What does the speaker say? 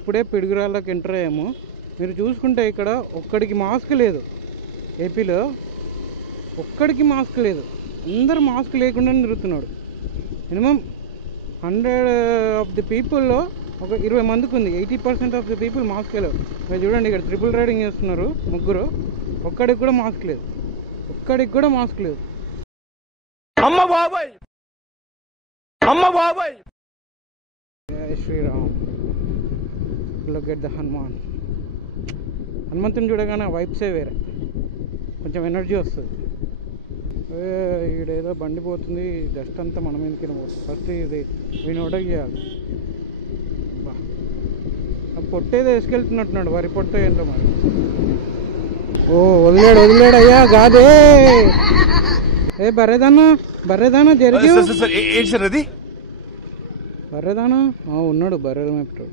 ఇప్పుడే పిడుగురాళ్ళకి ఎంటర్ అయ్యాము. మీరు చూసుకుంటే ఇక్కడ ఒక్కడికి మాస్క్ లేదు. ఏపీలో ఒక్కడికి మాస్క్ లేదు. అందరు మాస్క్ లేకుండానే తిరుగుతున్నాడు. మినిమం 100 ఆఫ్ ది పీపుల్లో ఒక 20 మందికి ఉంది. 80% ఆఫ్ ది పీపుల్ మాస్క్ లేవు. మీరు చూడండి, ఇక్కడ ట్రిపుల్ రైడింగ్ చేస్తున్నారు ముగ్గురు. ఒక్కడికి కూడా మాస్క్ లేదు. ఒక్కడికి కూడా మాస్క్ లేదు. అమ్మ బాబాయ్, అమ్మ బాబాయ్. జై Shriram. Look at the Hanuman. హనుమంతుని చూడగానే వైబ్సే వేరే, కొంచెం ఎనర్జీ వస్తుంది. ఈడేదో బండి పోతుంది, డస్ట్ అంతా మన మీదకి పోతుంది. ఫస్ట్ ఇది వీని ఒకటి చేయాలి. పొట్టేదో వేసుకెళ్తున్నట్టున్నాడు, వరి పొట్ట ఏంటో మరి. ఓ వదిలేడు అయ్యా, కాదే. ఏ బర్రెదానా జరిగి బర్రెదానా ఉన్నాడు, బర్రెలు మేపుతాడు.